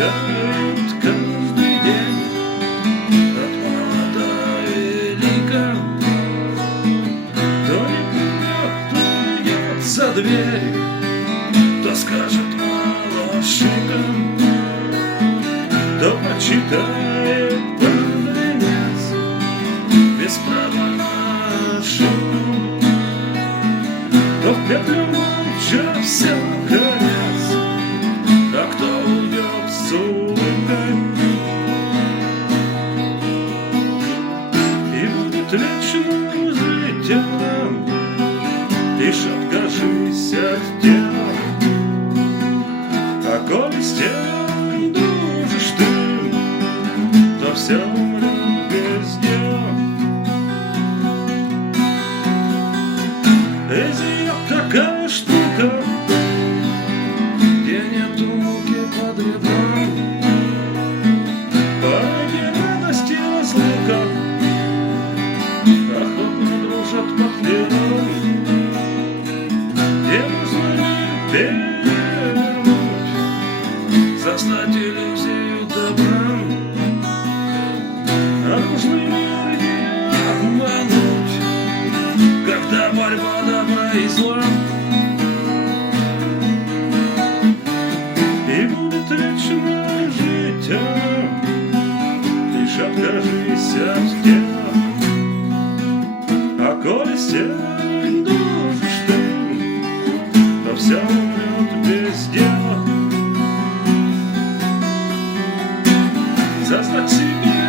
убегают каждый день от мала до велика. Кто не придет, кто уйдет за дверь, кто скажет мало шиком, кто прочитает под венец без права на ошибку, кто в петлю молча все конец, а кто уйдет с улыбкой и будет вечно жить там. Лишь откажись от тела, а коли с тем дружишь ты, то все умрет без дела. Эзия такая штука, где нету муки под ребром, пороги радости разлука охотно дружат под пером, где можно не перевернуть, застать иллюзию добра, а нужно энергию обмануть, когда борьба добра и зла. И будет вечно жить она, лишь откажись от тела, а коли с тем дружишь ты, то все умрет без дела. Создать себе